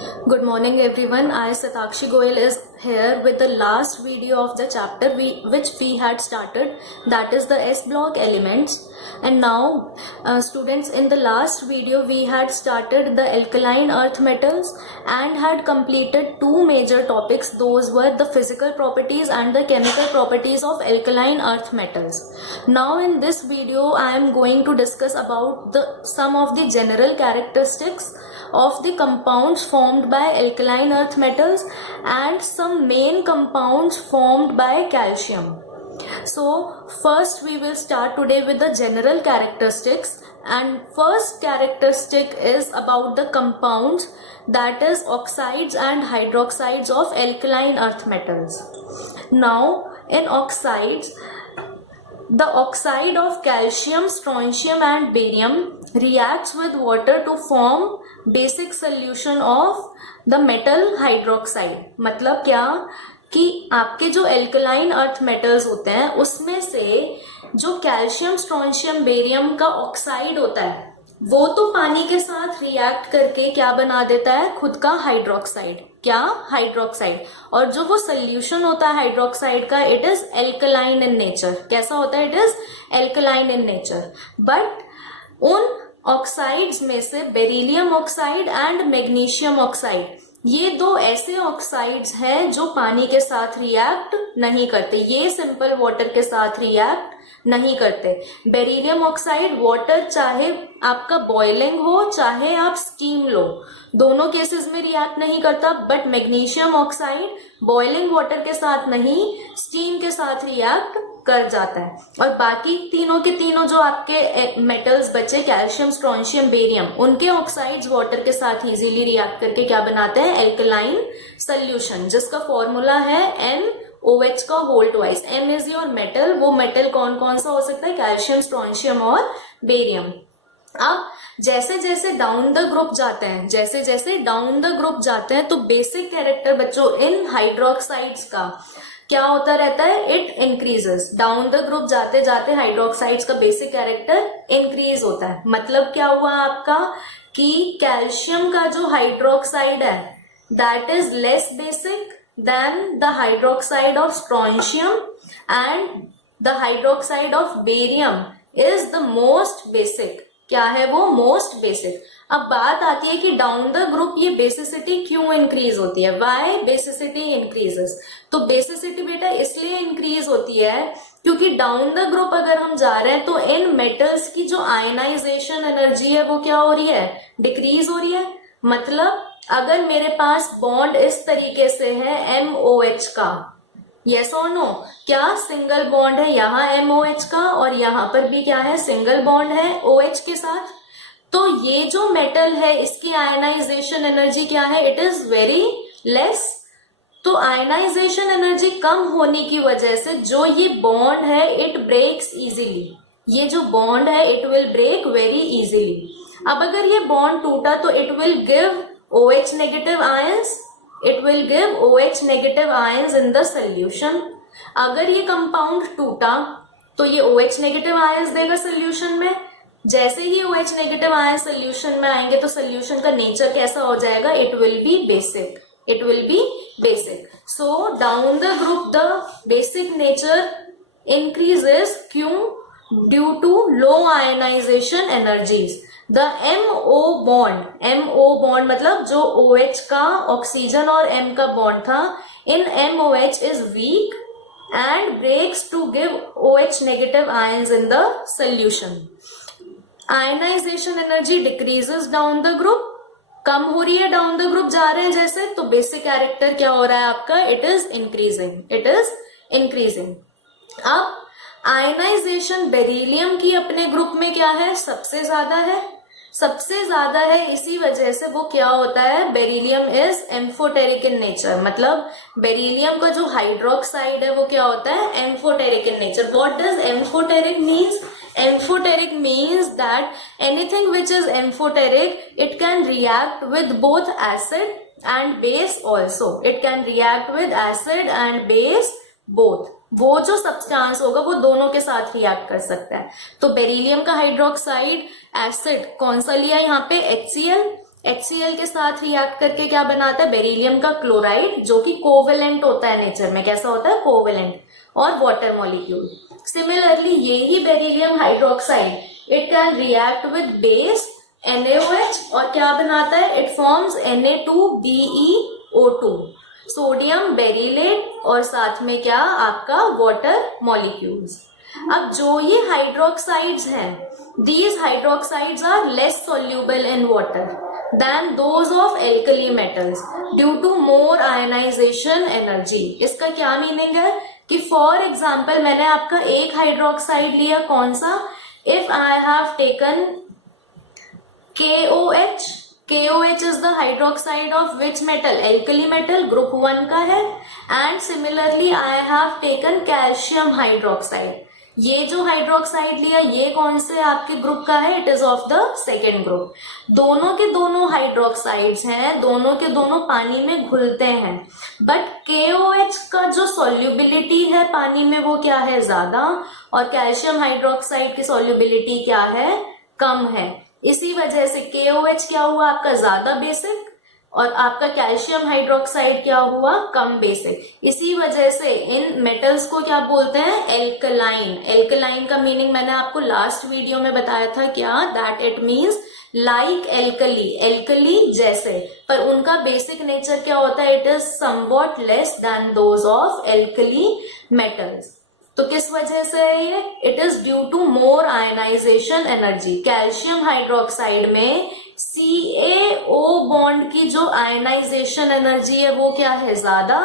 Good morning everyone. I Satakshi Goyal is here with the last video of the chapter which we had started, that is the S block elements. And now students, in the last video we had started the alkaline earth metals and had completed two major topics. Those were the physical properties and the chemical properties of alkaline earth metals. Now in this video I am going to discuss about some of the general characteristics of the compounds formed by alkaline earth metals and some main compounds formed by calcium. So first we will start today with the general characteristics, and first characteristic is about the compounds, that is oxides and hydroxides of alkaline earth metals. Now in oxides, the oxide of calcium, strontium and barium reacts with water to form basic solution of the metal hydroxide. मतलब क्या कि आपके जो alkaline earth metals होते हैं उसमें से जो कैल्शियम, स्ट्रोंशियम, बेरियम का ऑक्साइड होता है वो तो पानी के साथ रिएक्ट करके क्या बना देता है, खुद का हाइड्रोक्साइड, क्या हाइड्रोक्साइड। और जो वो सोल्यूशन होता है हाइड्रोक्साइड का, it is alkaline in nature. कैसा होता है? It is alkaline in nature. But उन ऑक्साइड्स में से beryllium oxide and magnesium oxide, ये दो ऐसे ऑक्साइड्स हैं जो पानी के साथ रिएक्ट नहीं करते, ये सिंपल वाटर के साथ रिएक्ट नहीं करते। बेरिलियम ऑक्साइड वाटर चाहे आपका बॉइलिंग हो चाहे आप स्टीम लो, दोनों केसेस में रिएक्ट नहीं करता। But magnesium oxide boiling water के साथ नहीं, स्टीम के साथ रिएक्ट कर जाता है। और बाकी तीनों के तीनों जो आपके मेटल्स बचे, कैल्शियम, स्ट्रोंशियम, बेरियम, उनके ऑक्साइड्स वाटर के साथ इजीली रिएक्ट करके क्या बनाते हैं, एल्कलाइन सोल्यूशन, जिसका फॉर्मूला है NOH का whole twice. M is your metal. वो मेटल कौन कौन सा हो सकता है? कैल्शियम, स्ट्रोंशियम और बेरियम। अब जैसे जैसे डाउन द ग्रुप जाते हैं, जैसे जैसे डाउन द ग्रुप जाते हैं, तो बेसिक कैरेक्टर बच्चों इन हाइड्रोक्साइड्स का क्या होता रहता है? It increases. Down the group जाते जाते हाइड्रोक्साइड्स का बेसिक कैरेक्टर इंक्रीज होता है। मतलब क्या हुआ आपका कि कैल्शियम का जो हाइड्रोक्साइड है that is less basic than the hydroxide of strontium and the hydroxide of barium is the most basic. क्या है वो? Most basic. अब बात आती है कि डाउन द ग्रुप ये बेसिसिटी क्यों इंक्रीज होती है? Why basicity increases? तो बेसिसिटी बेटा इसलिए इंक्रीज होती है क्योंकि डाउन द ग्रुप अगर हम जा रहे हैं तो इन मेटल्स की जो आयनाइजेशन एनर्जी है वो क्या हो रही है? डिक्रीज हो रही है। मतलब अगर मेरे पास बॉन्ड इस तरीके से है MOH का, यस और नो, क्या सिंगल बॉन्ड है यहाँ MOH का और यहाँ पर भी क्या है, सिंगल बॉन्ड है OH के साथ, तो ये जो मेटल है इसकी आयनाइजेशन एनर्जी क्या है? It is very less. तो आयनाइजेशन एनर्जी कम होने की वजह से जो ये बॉन्ड है इट ब्रेक्स इजीली। ये जो बॉन्ड है it will break very easily. अब अगर ये बॉन्ड टूटा तो it will give OH negative ions, it will give OH negative ions in the solution. अगर ये कंपाउंड टूटा तो ये OH नेगेटिव आयंस देगा सोल्यूशन में। जैसे ही OH नेगेटिव आयन सोल्यूशन में आएंगे तो सोल्यूशन का नेचर कैसा हो जाएगा? It will be basic, it will be basic. So down the group the basic nature increases. क्यों? Due to low ionization energies. The MO bond मतलब जो OH का ऑक्सीजन और M का बॉन्ड था, इन MOH is weak and breaks to give OH negative ions in the solution. Ionization energy decreases down the group, कम हो रही है down the group जा रहे हैं जैसे, तो बेसिक कैरेक्टर क्या हो रहा है आपका? It is increasing, it is increasing. अब आयनाइजेशन बेरिलियम की अपने ग्रुप में क्या है? सबसे ज्यादा है, सबसे ज्यादा है। इसी वजह से वो क्या होता है? Beryllium is amphoteric in nature. मतलब बेरिलियम का जो हाइड्रोक्साइड है वो क्या होता है? Amphoteric in nature. What does amphoteric means? Amphoteric means that anything which is amphoteric, it can react with both acid and base also. It can react with acid and base both. वो जो substance होगा वो दोनों के साथ react कर सकता है। तो बेरिलियम का हाइड्रोक्साइड एसिड कौन सा लिया यहाँ पे? HCl। HCl के साथ रिएक्ट करके क्या बनाता है, बेरिलियम का क्लोराइड, जो कि कोवेलेंट होता है नेचर में। कैसा होता है, कोवेलेंट, और वाटर मॉलिक्यूल। सिमिलरली यही beryllium hydroxide it can react with base NaOH और क्या बनाता है, it forms Na2BeO2, sodium beryllate, और साथ में क्या, आपका वाटर मॉलिक्यूल्स। अब जो ये हाइड्रोक्साइड्स हैं, these hydroxides are less soluble in water than those of alkali metals due to more ionization energy। इसका क्या मीनिंग है कि फॉर एग्जाम्पल मैंने आपका एक हाइड्रोक्साइड लिया, कौन सा, if I have taken KOH, KOH is the hydroxide of which metal, alkali metal, group 1 का है। and similarly I have taken calcium hydroxide, ये जो हाइड्रोक्साइड लिया ये कौन से आपके ग्रुप का है, it is of the second group. दोनों के दोनों हाइड्रोक्साइड्स हैं, दोनों के दोनों पानी में घुलते हैं, बट KOH का जो सॉल्युबिलिटी है पानी में वो क्या है, ज्यादा, और कैल्शियम हाइड्रोक्साइड की सॉल्युबिलिटी क्या है, कम है। इसी वजह से KOH क्या हुआ आपका, ज्यादा बेसिक, और आपका कैल्शियम हाइड्रोक्साइड क्या हुआ, कम बेसिक। इसी वजह से इन मेटल्स को क्या बोलते हैं, एल्कलाइन। एल्कलाइन का मीनिंग मैंने आपको लास्ट वीडियो में बताया था, क्या, that it means like alkali, alkali जैसे, पर उनका बेसिक नेचर क्या होता है, it is somewhat less than those of alkali metals. तो किस वजह से है ये, it is due to more ionisation energy. Calcium hydroxide में CaO बॉन्ड की जो आयनाइजेशन एनर्जी है वो क्या है, ज्यादा,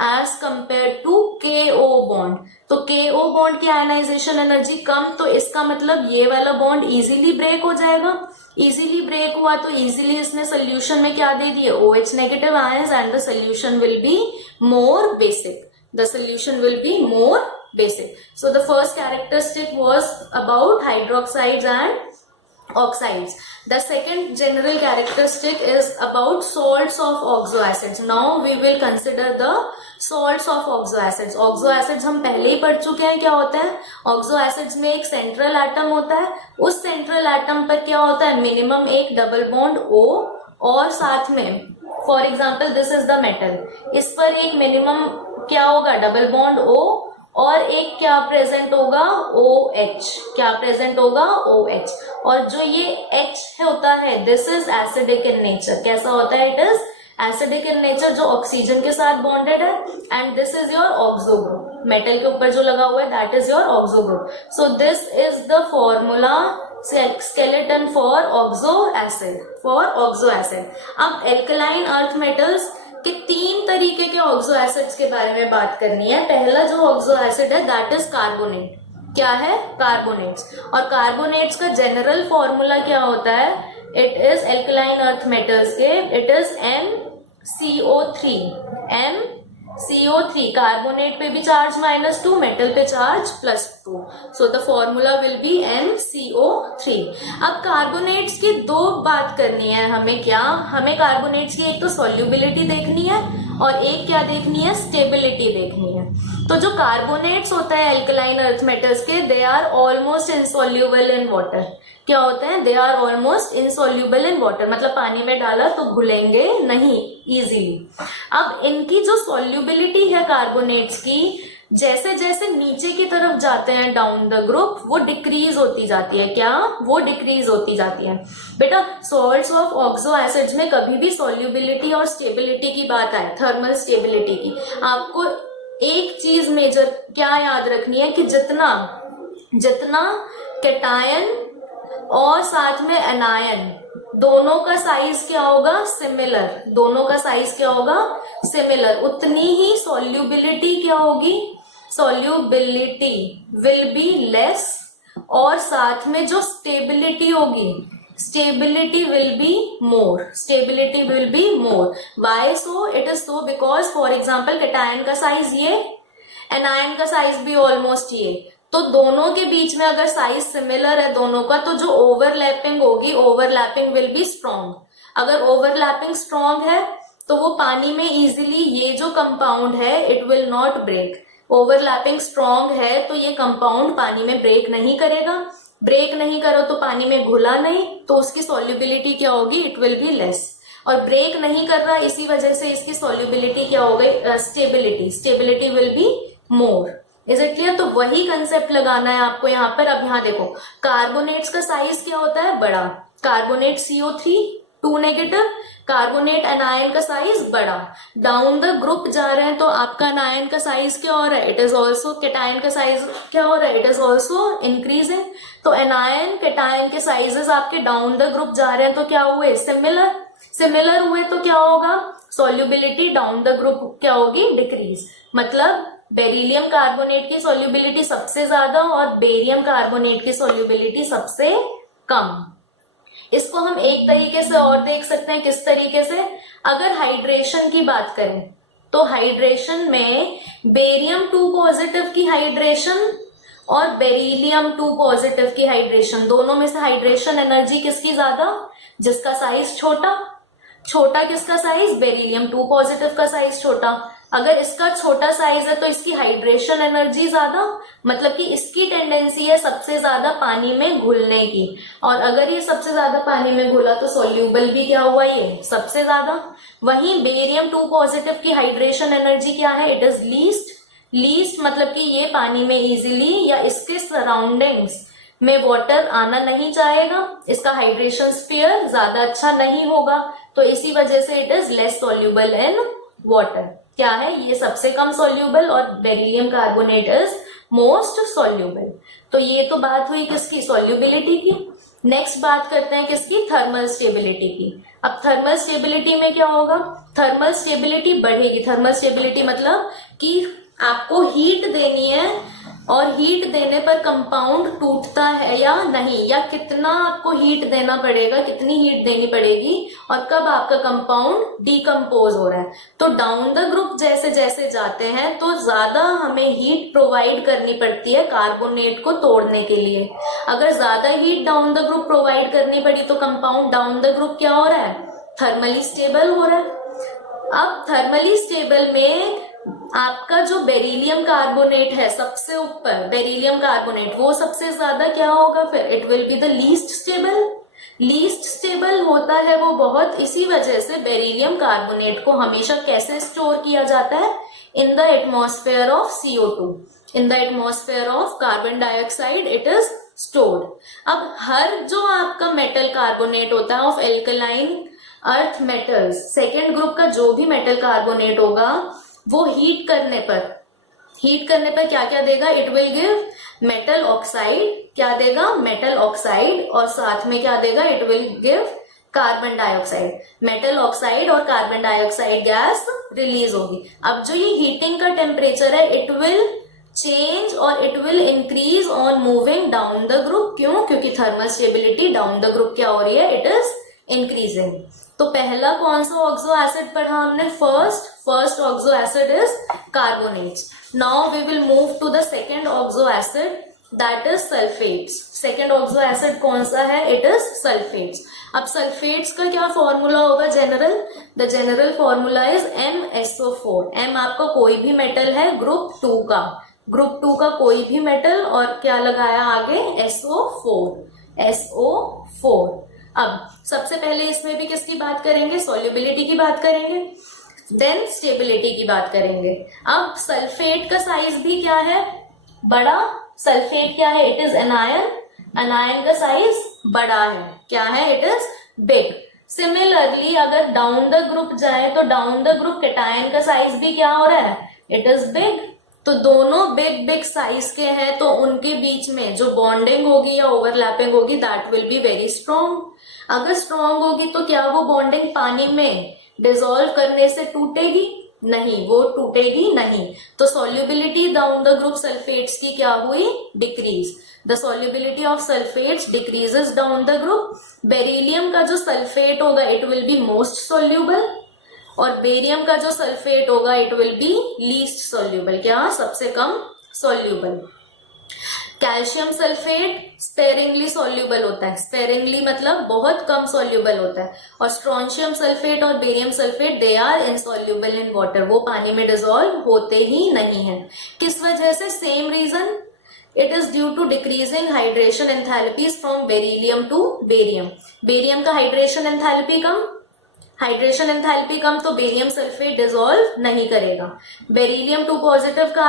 as compare to KO bond. तो KO बॉन्ड की आयनाइजेशन एनर्जी कम, तो इसका मतलब ये वाला बॉन्ड इजीली ब्रेक हो जाएगा। इजीली ब्रेक हुआ तो इजीली इसने सोल्यूशन में क्या दे दिए, OH negative ions, and the solution will be more basic, the solution will be more basic. So the first characteristic was about hydroxides and oxides. The second general characteristic is about salts of oxoacids. Now we will consider the salts of oxoacids. Oxoacids हम पहले ही पढ़ चुके हैं क्या होता है। oxoacids में एक central atom होता है, उस central atom पर क्या होता है, मिनिमम एक डबल बॉन्ड O, और साथ में for example this is the metal, इस पर एक मिनिमम क्या होगा, डबल बॉन्ड O, और एक क्या प्रेजेंट होगा, OH, क्या प्रेजेंट होगा, OH। और जो ये H होता है, this is acidic in nature. कैसा होता है, it is acidic in nature, जो ऑक्सीजन के साथ बॉन्डेड है, and this is your oxo group. Metal के ऊपर जो लगा हुआ है that is your oxo group. So this is the formula skeleton for oxo acid, for oxo acid। अब एल्कलाइन अर्थ मेटल्स के 3 तरीके के ऑक्सो एसिड्स के बारे में बात करनी है। पहला जो ऑक्सो एसिड है दैट इज कार्बोनेट। क्या है, कार्बोनेट्स। और कार्बोनेट्स का जनरल फॉर्मूला क्या होता है, it is alkaline earth metals के, it is MCO3, MCO3। Carbonate पे भी चार्ज -2, मेटल पे charge +2, so the formula will be MCO3। अब कार्बोनेट्स की 2 बात करनी है हमें, क्या, हमें कार्बोनेट्स की एक तो सॉल्युबिलिटी देखनी है और एक क्या देखनी है, स्टेबिलिटी देखनी है। तो जो कार्बोनेट्स होता है एल्कलाइन अर्थ मेटल्स के, they are almost insoluble in water. क्या होते हैं, they are almost insoluble in water, मतलब पानी में डाला तो घुलेंगे नहीं इजीली। अब इनकी जो सॉल्युबिलिटी है कार्बोनेट्स की, जैसे जैसे नीचे की तरफ जाते हैं डाउन द ग्रुप, वो डिक्रीज होती जाती है। क्या, वो डिक्रीज होती जाती है। बेटा सॉल्ट्स ऑफ ऑक्सो एसिड्स में कभी भी सॉल्युबिलिटी और स्टेबिलिटी की बात आए, थर्मल स्टेबिलिटी की, आपको एक चीज मेजर क्या याद रखनी है कि जितना जितना कैटायन और साथ में एनायन दोनों का साइज क्या होगा, सिमिलर, दोनों का साइज क्या होगा, सिमिलर, उतनी ही सॉल्युबिलिटी क्या होगी, सॉल्युबिलिटी विल बी लेस, और साथ में जो स्टेबिलिटी होगी, stability will be more, stability will be more. Why so, it is so because for example cation का साइज ये, एनायन का साइज भी ऑलमोस्ट ये, तो दोनों के बीच में अगर साइज सिमिलर है दोनों का, तो जो ओवरलैपिंग होगी, ओवरलैपिंग विल बी स्ट्रॉन्ग। अगर ओवरलैपिंग स्ट्रॉन्ग है तो वो पानी में इजीली, ये जो कंपाउंड है it will not break. Overlapping strong है तो ये कंपाउंड पानी में ब्रेक नहीं करेगा। ब्रेक नहीं करो तो पानी में घुला नहीं, तो उसकी सॉल्युबिलिटी क्या होगी, इट विल बी लेस। और ब्रेक नहीं कर रहा, इसी वजह से इसकी सॉल्युबिलिटी क्या हो गई, stability will be more. Is it clear? तो वही कंसेप्ट लगाना है आपको यहाँ पर। अब यहाँ देखो, कार्बोनेट्स का साइज क्या होता है, बड़ा। Carbonate CO3 2 negative, carbonate anion का साइज बड़ा। डाउन द ग्रुप जा रहे हैं तो आपका एनायन का साइज क्या हो रहा है, इट इज ऑल्सो, कैटायन का साइज क्या हो रहा है, इट इज ऑल्सो इंक्रीजिंग। तो एनायन कैटायन के साइजेस आपके डाउन द ग्रुप जा रहे हैं तो क्या हुए, सिमिलर हुए, तो क्या होगा, सॉल्युबिलिटी डाउन द ग्रुप क्या होगी, डिक्रीज। मतलब बेरिलियम कार्बोनेट की सॉल्युबिलिटी सबसे ज्यादा और बेरियम कार्बोनेट की सॉल्युबिलिटी सबसे कम। इसको हम एक तरीके से और देख सकते हैं, किस तरीके से, अगर हाइड्रेशन की बात करें तो हाइड्रेशन में बेरियम 2 पॉजिटिव की हाइड्रेशन और बेरिलियम 2 पॉजिटिव की हाइड्रेशन, दोनों में से हाइड्रेशन एनर्जी किसकी ज्यादा, जिसका साइज छोटा किसका साइज, बेरिलियम 2 पॉजिटिव का साइज छोटा। अगर इसका छोटा साइज है तो इसकी हाइड्रेशन एनर्जी ज्यादा, मतलब कि इसकी टेंडेंसी है सबसे ज्यादा पानी में घुलने की। और अगर ये सबसे ज्यादा पानी में घुला तो सोल्यूबल भी क्या हुआ, ये सबसे ज्यादा। वहीं बेरियम 2 पॉजिटिव की हाइड्रेशन एनर्जी क्या है, इट इज लीस्ट, मतलब कि ये पानी में इजीली या इसके सराउंडिंग्स में वाटर आना नहीं चाहेगा, इसका हाइड्रेशन स्फीयर ज्यादा अच्छा नहीं होगा, तो इसी वजह से it is less soluble in water. क्या है, ये सबसे कम सोल्यूबल और beryllium carbonate is most soluble. तो ये तो बात हुई किसकी, सोल्यूबिलिटी की। नेक्स्ट बात करते हैं किसकी, थर्मल स्टेबिलिटी की। अब थर्मल स्टेबिलिटी में क्या होगा, थर्मल स्टेबिलिटी बढ़ेगी। थर्मल स्टेबिलिटी मतलब कि आपको हीट देनी है और हीट देने पर कंपाउंड टूटता है या नहीं, या कितना आपको हीट देना पड़ेगा, कितनी हीट देनी पड़ेगी और कब आपका कंपाउंड डिकम्पोज हो रहा है। तो डाउन द ग्रुप जैसे जैसे जाते हैं तो ज्यादा हमें हीट प्रोवाइड करनी पड़ती है कार्बोनेट को तोड़ने के लिए। अगर ज्यादा heat down the group provide करनी पड़ी तो कंपाउंड डाउन द ग्रुप क्या हो रहा है, थर्मली स्टेबल हो रहा है। अब थर्मली स्टेबल में आपका जो बेरिलियम कार्बोनेट है सबसे ऊपर, बेरिलियम कार्बोनेट, वो सबसे ज्यादा क्या होगा, फिर it will be the least stable होता है वो बहुत। इसी वजह से बेरिलियम कार्बोनेट को हमेशा कैसे स्टोर किया जाता है, in the atmosphere of CO2, in the atmosphere of carbon dioxide it is stored. अब हर जो आपका मेटल कार्बोनेट होता है of alkaline earth metals, second group का जो भी मेटल कार्बोनेट होगा वो हीट करने पर क्या क्या देगा, it will give metal oxide. क्या देगा, मेटल ऑक्साइड, और साथ में क्या देगा, it will give carbon dioxide. Metal oxide और कार्बन डाइऑक्साइड गैस रिलीज होगी। अब जो ये हीटिंग का टेम्परेचर है इट विल चेंज और it will increase on moving down the group. क्यों, क्योंकि thermal stability down the group क्या हो रही है, इट इज इंक्रीजिंग। तो पहला कौन सा ऑक्सो एसिड पढ़ा हमने, first oxo acid is carbonates. Now we will move to the second oxo acid that is sulphates. Second oxo acid कौन सा है, इट इज सल्फेट्स। अब सल्फेट्स का क्या फॉर्मूला होगा, the general formula is MsO4। M आपका कोई भी मेटल है ग्रुप 2 का कोई भी मेटल और क्या लगाया आगे, SO4। अब सबसे पहले इसमें भी किसकी बात करेंगे, सोल्यूबिलिटी की बात करेंगे, देन स्टेबिलिटी की बात करेंगे। अब सल्फेट का साइज भी क्या है, बड़ा। सल्फेट क्या है, इट इज एनायन का साइज बड़ा है, क्या है, इट इज बिग। सिमिलरली अगर डाउन द ग्रुप जाए तो डाउन द ग्रुप कैटायन का साइज भी क्या हो रहा है, इट इज बिग। तो दोनों बिग साइज के हैं तो उनके बीच में जो बॉन्डिंग होगी या ओवरलैपिंग होगी that will be very strong. अगर स्ट्रॉन्ग होगी तो क्या वो बॉन्डिंग पानी में डिसॉल्व करने से टूटेगी, नहीं, वो टूटेगी नहीं। तो solubility down the group sulphates की क्या हुई, decrease. The solubility of sulphates decreases down the group. Beryllium का जो सल्फेट होगा it will be most soluble और बेरियम का जो सल्फेट होगा it will be least soluble, क्या, सबसे कम soluble. Calcium sulphate sparingly soluble होता है, स्पेरिंगली मतलब बहुत कम सोल्यूबल होता है। और स्ट्रोंशियम सल्फेट और barium sulphate they are insoluble in water, वो पानी में डिसॉल्व होते ही नहीं है। किस वजह से, same reason, it is due to decreasing hydration enthalpies from beryllium to barium. Barium का हाइड्रेशन एंथैल्पी कम, हाइड्रेशन एंथैल्पी कम तो बेरियम सल्फेट डिसॉल्व नहीं करेगा। बेरिलियम 2 पॉजिटिव का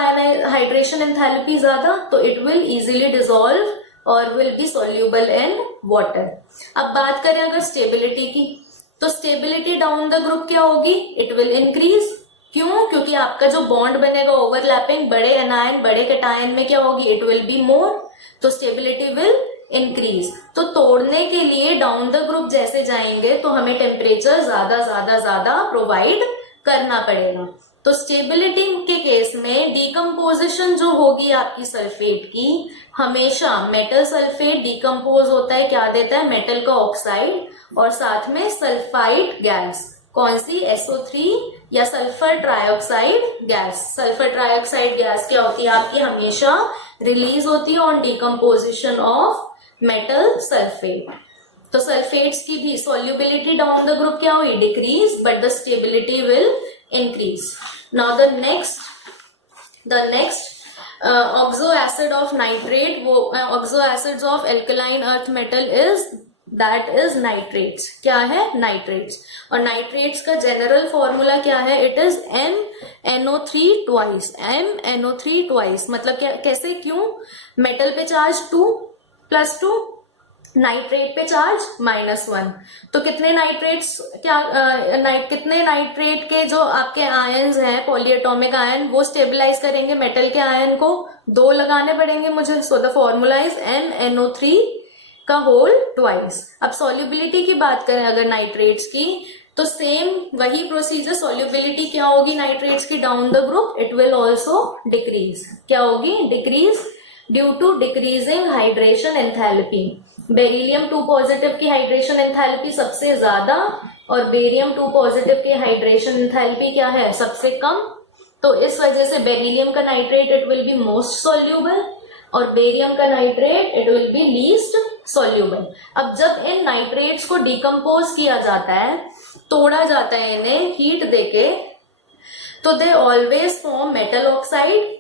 हाइड्रेशन एंथैल्पी ज्यादा तो इट विल इजीली डिसॉल्व और will be soluble in water. अब बात करें अगर स्टेबिलिटी की, तो स्टेबिलिटी डाउन द ग्रुप क्या होगी, इट विल इंक्रीज। क्यों? क्योंकि आपका जो बॉन्ड बनेगा ओवरलैपिंग बड़े एनायन बड़े कैटायन में क्या होगी, इट विल बी मोर, तो स्टेबिलिटी विल इंक्रीज। तो तोड़ने के लिए डाउन द ग्रुप जैसे जाएंगे तो हमें टेम्परेचर ज्यादा प्रोवाइड करना पड़ेगा। तो स्टेबिलिटी के केस में डीकम्पोजिशन जो होगी आपकी सल्फेट की, हमेशा मेटल सल्फेट डीकम्पोज होता है, क्या देता है, मेटल का ऑक्साइड और साथ में सल्फाइड गैस। कौन सी, SO3 या sulphur trioxide gas. Sulphur trioxide gas क्या होती है आपकी, हमेशा रिलीज होती है on decomposition of metal sulphate. तो सल्फेट्स की भी सॉल्युबिलिटी डाउन द ग्रुप क्या हुई, decrease, but the stability will increase. Now the next oxo acid of nitrate, वो oxo acids of alkaline earth metal is that is nitrates. क्या है, nitrates. और nitrates का जनरल फॉर्मूला क्या है, it is MnO3 twice, MnO3 twice. मतलब क्या, कैसे, क्यों, मेटल पे चार्ज 2+2, नाइट्रेट पे चार्ज -1। तो कितने नाइट्रेट्स कितने नाइट्रेट के जो आपके आयन्स हैं पॉलीएटॉमिक आयन वो स्टेबलाइज करेंगे मेटल के आयन को, 2 लगाने पड़ेंगे मुझे। सो द फॉर्मूला इज MnO3 का होल ट्वाइस। अब सॉल्युबिलिटी की बात करें अगर नाइट्रेट्स की, तो सेम वही प्रोसीजर, सॉल्युबिलिटी क्या होगी नाइट्रेट्स की down the group, it will also decrease. क्या होगी, decrease, due to decreasing hydration enthalpy. Beryllium 2 positive की हाइड्रेशन एंथैल्पी सबसे ज्यादा और बेरियम 2 पॉजिटिव की हाइड्रेशन एंथैल्पी क्या है, सबसे कम। तो इस वजह से बेरिलियम का nitrate it will be most soluble और बेरियम का nitrate it will be least soluble. अब जब इन नाइट्रेट्स को डिकम्पोज किया जाता है, तोड़ा जाता है इन्हें हीट देके, तो they always form metal oxide,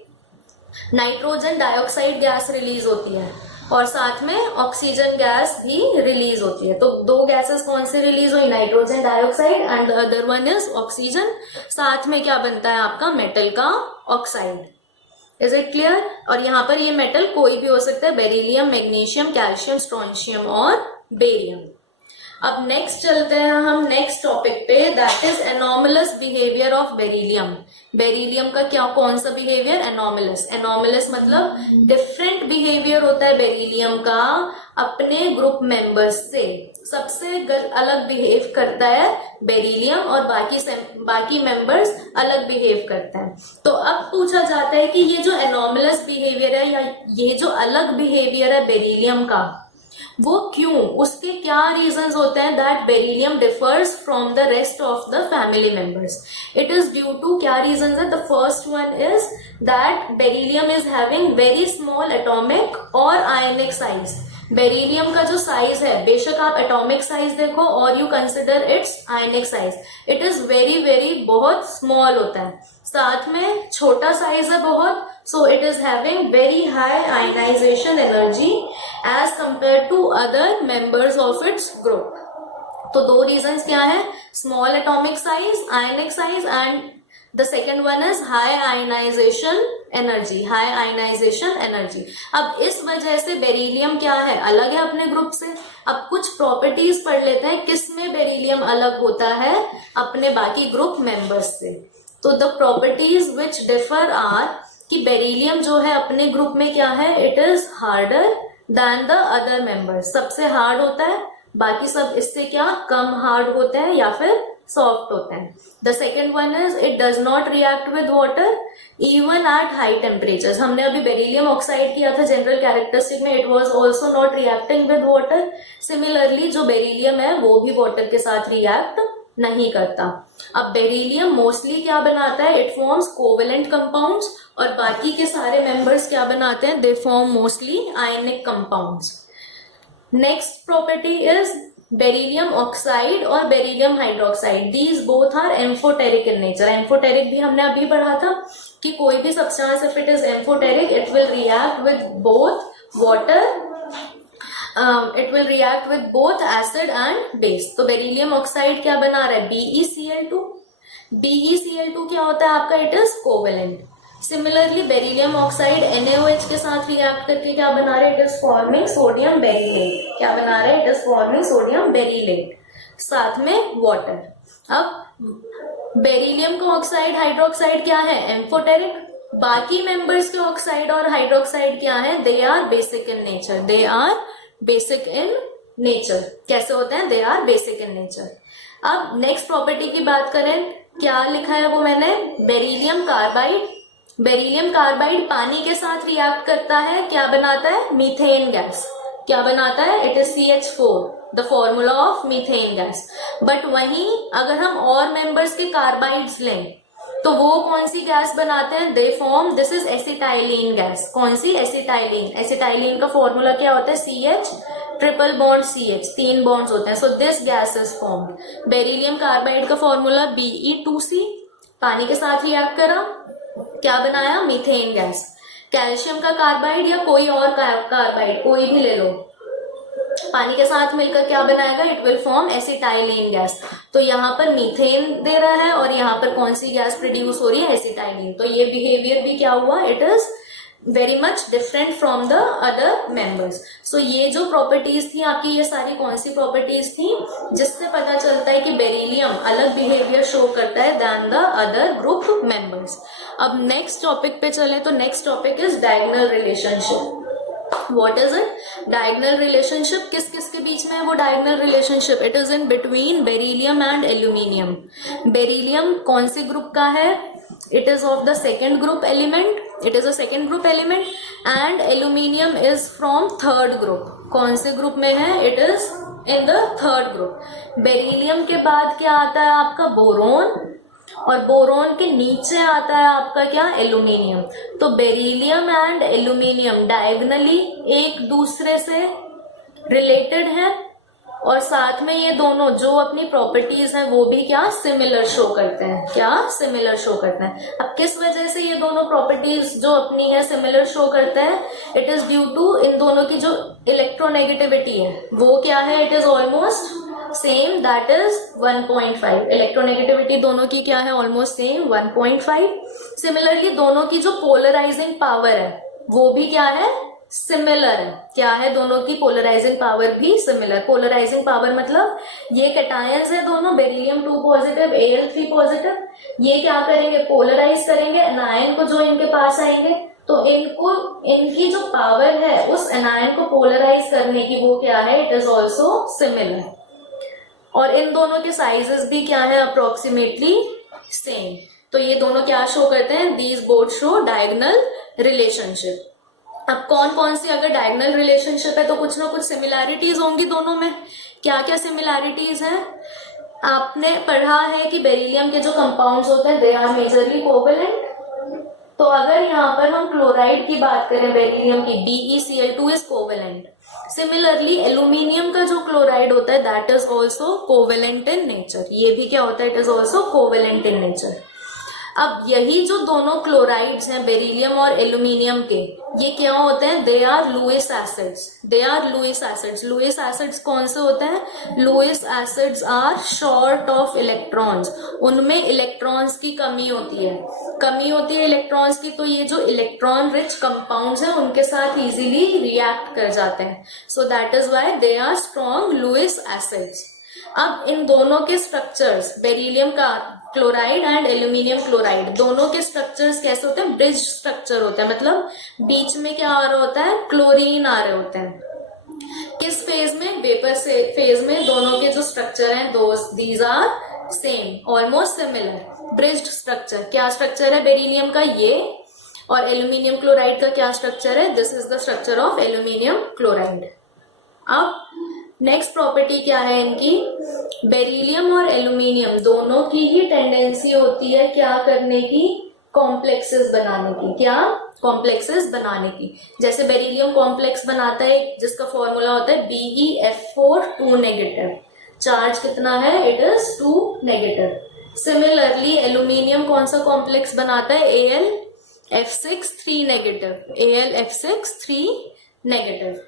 nitrogen dioxide gas release होती है और साथ में ऑक्सीजन गैस भी रिलीज होती है। तो 2 गैसेस कौन से रिलीज हुई, nitrogen dioxide and the other one is oxygen. साथ में क्या बनता है आपका, मेटल का ऑक्साइड। Is it clear? और यहाँ पर ये मेटल कोई भी हो सकता है, बेरिलियम, मैग्नीशियम, कैल्शियम, स्ट्रोंशियम और बेरियम। अब नेक्स्ट चलते हैं हम नेक्स्ट टॉपिक पे, that is anomalous behaviour of beryllium. Beryllium का क्या, कौन सा बिहेवियर, एनॉमलस। एनॉमलस मतलब डिफरेंट बिहेवियर होता है बेरिलियम का अपने ग्रुप मेंबर्स से। सबसे अलग बिहेव करता है बेरिलियम और बाकी मेंबर्स अलग बिहेव करता है। तो अब पूछा जाता है कि ये जो एनॉमलस बिहेवियर है या ये जो अलग बिहेवियर है बेरिलियम का, वो क्यों, उसके क्या रीजंस होते हैं that beryllium differs from the rest of the family members. It is due to, क्या रीजंस है, the first one is that beryllium is having very small atomic और आयनिक साइज। बेरिलियम का जो साइज है, बेशक आप एटॉमिक साइज देखो और you consider its ionic size, it is very very बहुत स्मॉल होता है, साथ में छोटा साइज है बहुत। So it is having very high ionisation energy as compare to other members of its group. तो 2 रीजंस क्या है, small atomic size, ionic size and the second one is high ionisation energy, high ionisation energy. अब इस वजह से beryllium क्या है, अलग है अपने ग्रुप से। अब कुछ प्रॉपर्टीज पढ़ लेते हैं किसमें बेरिलियम अलग होता है अपने बाकी ग्रुप मेंबर्स से। तो the properties which differ are कि बेरिलियम जो है अपने ग्रुप में क्या है, it is harder than the other members. सबसे हार्ड होता है, बाकी सब इससे क्या कम हार्ड होते हैं या फिर सॉफ्ट होते हैं। The second one is it does not react with water even at high temperatures. हमने अभी बेरिलियम ऑक्साइड किया था जनरल कैरेक्टरिस्टिक में, it was also not reacting with water. Similarly जो बेरिलियम है वो भी वाटर के साथ रिएक्ट नहीं करता। अब बेरिलियम मोस्टली क्या बनाता है, इट फॉर्म्स कोवेलेंट कंपाउंड्स और बाकी के सारे मेंबर्स क्या बनाते हैं, they form mostly ionic compounds. Next property is beryllium oxide और beryllium hydroxide, these both are amphoteric in nature. Amphoteric भी हमने अभी पढ़ा था कि कोई भी substance if it is amphoteric it will react with both water, it will react with both acid and base. तो बेरिलियम ऑक्साइड क्या बना रहा है, BeCl2। BeCl2 क्या होता है आपका, it is covalent. Similarly beryllium oxide NaOH के साथ रिएक्ट करके क्या बना रहा है, it is forming sodium beryllate. क्या बना रहा है, it is forming sodium beryllate, साथ में वाटर। अब बेरिलियम का ऑक्साइड हाइड्रोक्साइड क्या है, एम्फोटेरिक। बाकी मेंबर्स के ऑक्साइड और हाइड्रोक्साइड क्या है, they are basic in nature, they are basic in nature. कैसे होते हैं, they are basic in nature. अब नेक्स्ट प्रॉपर्टी की बात करें, क्या लिखा है वो मैंने, बेरिलियम कार्बाइड। बेरिलियम कार्बाइड पानी के साथ रिएक्ट करता है, क्या बनाता है, मीथेन गैस। क्या बनाता है, it is CH4, the formula of methane gas. But वहीं अगर हम और मेंबर्स के कार्बाइड्स लें तो वो कौन सी गैस बनाते हैं, they form, this is acetylene gas. कौन सी, एसिटाइलिन। एसिटाइलिन का फॉर्मूला क्या होता है, CH triple bond CH, 3 bonds होते हैं। So this gas is formed. Beryllium carbide का फॉर्मूला Be2C, पानी के साथ रिएक्ट करा, क्या बनाया, मीथेन गैस। कैल्शियम का कार्बाइड या कोई और कार्बाइड कोई भी ले लो, पानी के साथ मिलकर क्या बनाएगा, it will form acetylene gas. तो यहाँ पर मीथेन दे रहा है और यहाँ पर कौन सी गैस प्रोड्यूस हो रही है, एसिटाइलिन। तो ये बिहेवियर भी क्या हुआ, it is very much different from the other members. So ये जो प्रॉपर्टीज थी आपकी, ये सारी कौन सी प्रॉपर्टीज थी, जिससे पता चलता है कि बेरिलियम अलग बिहेवियर शो करता है then the other group members. अब नेक्स्ट टॉपिक पे चले तो next topic is diagonal relationship. What is it? Diagonal relationship किस किस के बीच में है वो diagonal relationship? It is in between beryllium and aluminium. Beryllium कौन से ग्रुप का है? It is of the second group element. It is a second group element and aluminium is from third group. कौन से ग्रुप में है? It is in the third group. Beryllium के बाद क्या आता है आपका, बोरोन, और बोरोन के नीचे आता है आपका क्या, एल्यूमिनियम। तो बेरिलियम एंड एल्यूमिनियम डायगोनली एक दूसरे से रिलेटेड है और साथ में ये दोनों जो अपनी प्रॉपर्टीज हैं वो भी क्या, सिमिलर शो करते हैं। क्या, सिमिलर शो करते हैं। अब किस वजह से ये दोनों प्रॉपर्टीज जो अपनी है सिमिलर शो करते हैं, इट इज ड्यू टू इन दोनों की जो इलेक्ट्रोनेगेटिविटी है वो क्या है, it is almost same, that is 1.5। Electronegativity दोनों की क्या है, ऑलमोस्ट सेम 1.5। सिमिलरली दोनों की जो पोलराइजिंग पावर है वो भी क्या है, सिमिलर है। क्या है, दोनों की पोलराइजिंग पावर भी सिमिलर। पोलराइजिंग पावर मतलब ये कैटायंस है दोनों, बेरिलियम 2 पॉजिटिव, Al3 पॉजिटिव, ये क्या करेंगे, पोलराइज करेंगे एनायन को जो इनके पास आएंगे, तो इनको इनकी जो पावर है उस एनायन को पोलराइज करने की वो क्या है, इट इज ऑल्सो सिमिलर। और इन दोनों के साइजेस भी क्या है, अप्रोक्सीमेटली सेम। तो ये दोनों क्या शो करते हैं, these both show diagonal relationship. अब कौन कौन सी अगर डायगोनल रिलेशनशिप है तो कुछ ना कुछ सिमिलैरिटीज होंगी दोनों में। क्या क्या सिमिलैरिटीज हैं, आपने पढ़ा है कि बेरिलियम के जो कंपाउंड्स होते हैं दे आर मेजरली कोवेलेंट। तो अगर यहाँ पर हम क्लोराइड की बात करें बेरिलियम की, BeCl2 is covalent. Similarly aluminium का जो क्लोराइड होता है that is also covalent in nature. ये भी क्या होता है, it is also covalent in nature. अब यही जो दोनों क्लोराइड्स हैं बेरिलियम और एल्यूमिनियम के, ये क्या होते हैं, they are Lewis acids. They are Lewis acids. Lewis acids कौन से होते हैं, Lewis acids are short of electrons. उनमें इलेक्ट्रॉन्स की कमी होती है इलेक्ट्रॉन्स की। तो ये जो इलेक्ट्रॉन रिच कंपाउंड्स हैं उनके साथ इजीली रिएक्ट कर जाते हैं। So that is why they are strong Lewis acids. अब इन दोनों के स्ट्रक्चर्स, बेरिलियम का क्लोराइड एंड एल्यूमिनियम क्लोराइड, दोनों के स्ट्रक्चर्स कैसे होते हैं, ब्रिज स्ट्रक्चर होता है। मतलब बीच में क्या आ रहा होता है, क्लोरीन आ रहे होते हैं। किस फेज में, वेपर से फेज में दोनों के जो स्ट्रक्चर हैं these are same, almost similar. Bridged structure, क्या स्ट्रक्चर है बेरिलियम का, ये, और एल्यूमिनियम क्लोराइड का क्या स्ट्रक्चर है, this is the structure of aluminium chloride. अब नेक्स्ट प्रॉपर्टी क्या है इनकी, बेरिलियम और एल्यूमिनियम दोनों की ही टेंडेंसी होती है क्या करने की, कॉम्प्लेक्सेस बनाने की। क्या, कॉम्प्लेक्सेस बनाने की। जैसे बेरिलियम कॉम्प्लेक्स बनाता है जिसका फॉर्मूला होता है BeF4 2 नेगेटिव। चार्ज कितना है, it is 2 negative. Similarly aluminium कौन सा कॉम्प्लेक्स बनाता है, Al F6 3 negative, Al F6 3 negative.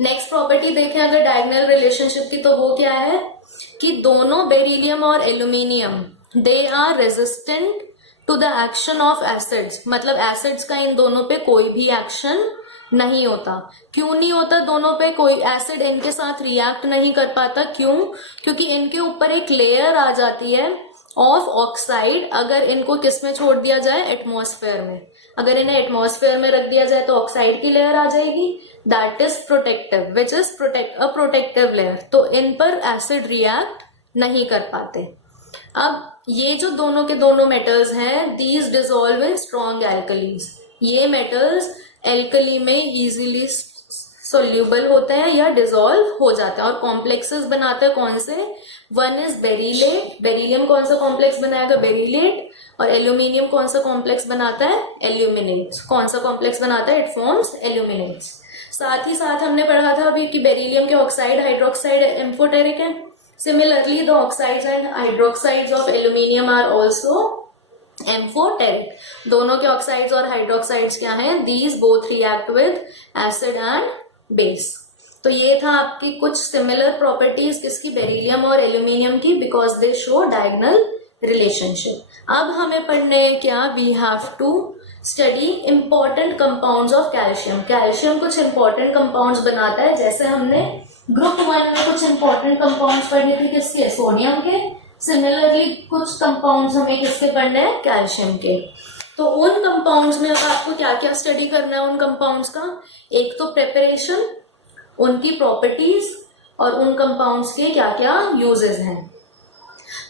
Next property देखें अगर डायगोनल रिलेशनशिप की, तो वो क्या है कि दोनों बेरिलियम और aluminium they are resistant to the action of acids, मतलब एसिड्स का इन दोनों पे कोई भी एक्शन नहीं होता। क्यों नहीं होता? दोनों पे कोई एसिड इनके साथ रिएक्ट नहीं कर पाता। क्यों? क्योंकि इनके ऊपर एक लेयर आ जाती है ऑफ ऑक्साइड। अगर इनको किस में छोड़ दिया जाए? एटमॉस्फेयर में। अगर इन्हें एटमॉस्फेयर में रख दिया जाए तो ऑक्साइड की लेयर आ जाएगी, that is protective, which is protective layer. तो इन पर एसिड रिएक्ट नहीं कर पाते। अब ये जो दोनों के दोनों मेटल्स हैं, these dissolve in strong alkalis. ये मेटल्स एल्कली में इजीली सोल्यूबल होते हैं या डिसॉल्व हो जाते हैं और कॉम्प्लेक्सेस बनाते हैं। कौन से? One is beryllate. बेरिलियम कौन सा कॉम्प्लेक्स बनाएगा? बेरिलेट। और एल्यूमिनियम कौन सा कॉम्प्लेक्स बनाता है? एल्यूमिनेट्स। कौन सा कॉम्प्लेक्स बनाता है? It forms aluminates. साथ ही साथ हमने पढ़ा था अभी कि बेरिलियम के ऑक्साइड हाइड्रोक्साइड एम्फोटेरिक है। Similarly the oxides and hydroxides of aluminium are also amphoteric. दोनों के ऑक्साइड्स और हाइड्रोक्साइड्स क्या हैं? These both react with acid and base. तो ये था आपकी कुछ सिमिलर प्रॉपर्टीज किसकी? बेरिलियम और एल्यूमिनियम की, because they show diagonal relationship. अब हमें पढ़ने हैं क्या? We have to study important compounds of calcium. Calcium कुछ इंपॉर्टेंट कंपाउंड्स बनाता है, जैसे हमने ग्रुप 1 में कुछ इंपॉर्टेंट कंपाउंड्स पढ़े थे किसके? सोडियम के। सिमिलरली कुछ कंपाउंड्स हमें किसके पढ़ने हैं? कैल्शियम के। तो उन कंपाउंड्स में अब आपको क्या क्या स्टडी करना है? उन कंपाउंड्स का एक तो प्रिपरेशन, उनकी प्रॉपर्टीज और उन कंपाउंड्स के क्या क्या यूजेस हैं।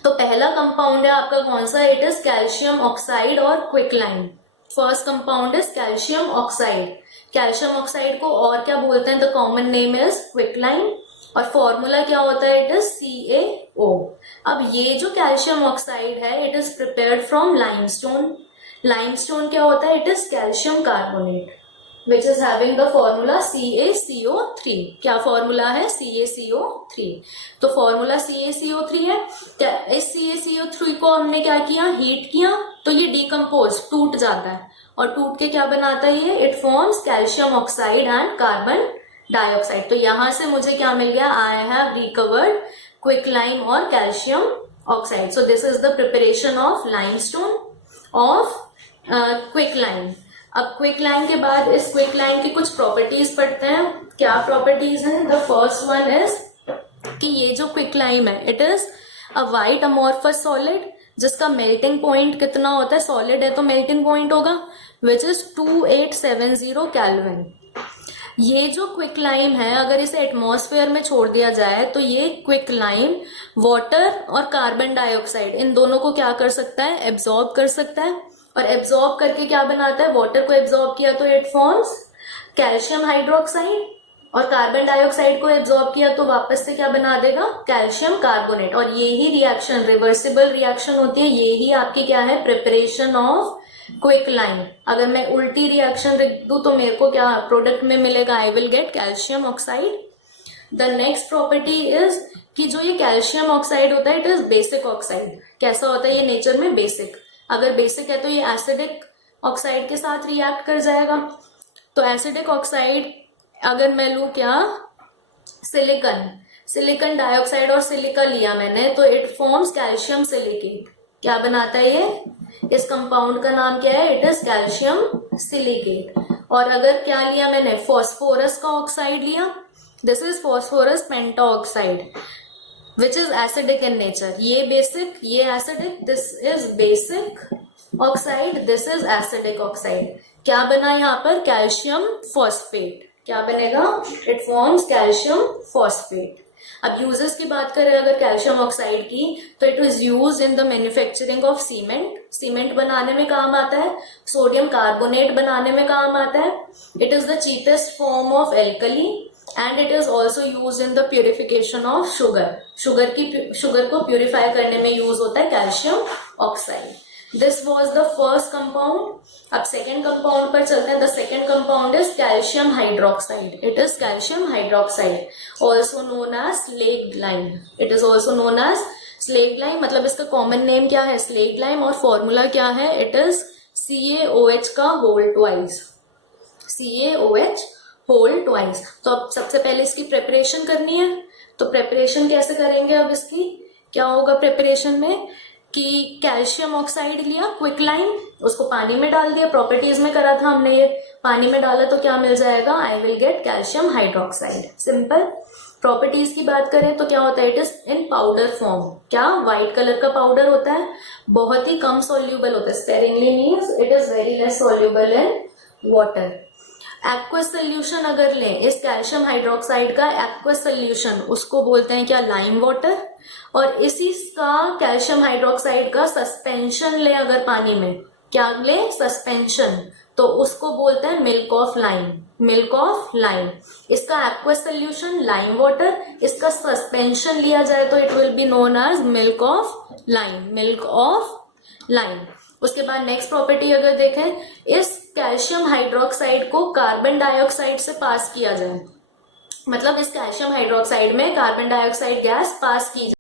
तो पहला कंपाउंड है आपका कौन सा? इट इज कैल्शियम ऑक्साइड और quicklime. First compound is calcium oxide. Calcium oxide को और क्या बोलते हैं? The common name is quicklime और फॉर्मूला क्या होता है? It is CaO। अब ये जो कैल्शियम ऑक्साइड है, it is prepared from limestone. Limestone क्या होता है? It is calcium carbonate which is having the formula CaCO3। क्या फॉर्मूला है? CaCO3। तो फॉर्मूला CaCO3 है। क्या इस CaCO3 को हमने क्या किया? हीट किया तो ये डिकम्पोज, टूट जाता है और टूट के क्या बनाता है ये? It forms calcium oxide and carbon dioxide. तो यहां से मुझे क्या मिल गया? आई हैव रिकवर्ड क्विकलाइन और calcium oxide. So this is the preparation of limestone of quicklime. अब क्विकलाइन के बाद इस क्विकलाइन की कुछ प्रॉपर्टीज पढ़ते हैं। क्या प्रॉपर्टीज हैं? द फर्स्ट वन इज कि ये जो क्विकलाइन है, it is a white amorphous solid जिसका मेल्टिंग पॉइंट कितना होता है? सॉलिड है तो मेल्टिंग पॉइंट होगा विच इज 2870 केल्विन। ये जो क्विकलाइन है, अगर इसे एटमॉस्फेयर में छोड़ दिया जाए तो ये क्विकलाइन वाटर और कार्बन डाइऑक्साइड इन दोनों को क्या कर सकता है? एब्जॉर्ब कर सकता है। और एब्जॉर्ब करके क्या बनाता है? वाटर को एब्जॉर्ब किया तो इट फॉर्म्स कैल्शियम हाइड्रोक्साइड और कार्बन डाइऑक्साइड को एब्जॉर्ब किया तो वापस से क्या बना देगा? Calcium carbonate. और ये ही रिएक्शन रिवर्सिबल रिएक्शन होती है। ये ही आपकी क्या है? Preparation of quicklime. अगर मैं उल्टी रिएक्शन लिख दूं तो मेरे को क्या प्रोडक्ट में मिलेगा? I will get calcium oxide. The next property is कि जो ये कैल्शियम ऑक्साइड होता है, इट इज बेसिक ऑक्साइड। कैसा होता है ये नेचर में? बेसिक। अगर बेसिक है तो ये एसिडिक ऑक्साइड के साथ रिएक्ट कर जाएगा। तो एसिडिक ऑक्साइड अगर मैं लूं क्या? सिलिकन डाइऑक्साइड और सिलिका लिया मैंने तो इट फॉर्म्स कैल्शियम सिलिकेट। क्या बनाता है ये? इस कंपाउंड का नाम क्या है? It is calcium silicate. और अगर क्या लिया मैंने? फॉस्फोरस का ऑक्साइड लिया। This is phosphorus pentoxide which is acidic in nature। ये basic, ये acidic, this is basic oxide, this is acidic oxide। क्या बना यहाँ पर? Calcium phosphate. क्या बनेगा? It forms calcium phosphate. अब यूजेस की बात करें अगर कैल्शियम ऑक्साइड की, तो it is use in the manufacturing of cement. Cement बनाने में काम आता है। सोडियम कार्बोनेट बनाने में काम आता है। It is the cheapest form of alkali and it is also used in the purification of sugar। Sugar को प्यूरिफाई करने में यूज होता है calcium oxide. This was the first compound. अब सेकेंड कंपाउंड पर चलते हैं। The second compound is calcium hydroxide. It is calcium hydroxide also known as slaked lime. It is also known as slaked lime. मतलब इसका common name क्या है? Slaked lime. और formula क्या है? इट इज CaOH का whole twice, CaOH whole twice. तो अब सबसे पहले इसकी प्रिपरेशन करनी है। तो प्रिपरेशन कैसे करेंगे अब इसकी, क्या होगा प्रिपरेशन में कि कैल्शियम ऑक्साइड लिया क्विक लाइम, उसको पानी में डाल दिया, प्रॉपर्टीज में करा था हमने ये, पानी में डाला तो क्या मिल जाएगा, I will get calcium hydroxide. Simple. Properties की बात करें तो क्या होता है, it is in powder form. क्या व्हाइट कलर का पाउडर होता है, बहुत ही कम सोल्यूबल होता है, sparingly means it is very less soluble in water. Aqueous solution अगर लें इस कैल्शियम हाइड्रोक्साइड का, एक्वस सोल्यूशन उसको बोलते हैं क्या, लाइम वाटर। और इसी का कैल्शियम हाइड्रोक्साइड का सस्पेंशन ले अगर पानी में, क्या ले, सस्पेंशन, तो उसको बोलते हैं milk of lime, milk of lime. इसका एक्वस सोल्यूशन लाइम वाटर, इसका सस्पेंशन लिया जाए तो it will be known as milk of lime, milk of lime. उसके बाद नेक्स्ट प्रॉपर्टी अगर देखें, इस कैल्शियम हाइड्रोक्साइड को कार्बन डाइऑक्साइड से पास किया जाए, मतलब इस कैल्शियम हाइड्रोक्साइड में कार्बन डाइऑक्साइड गैस पास की जाए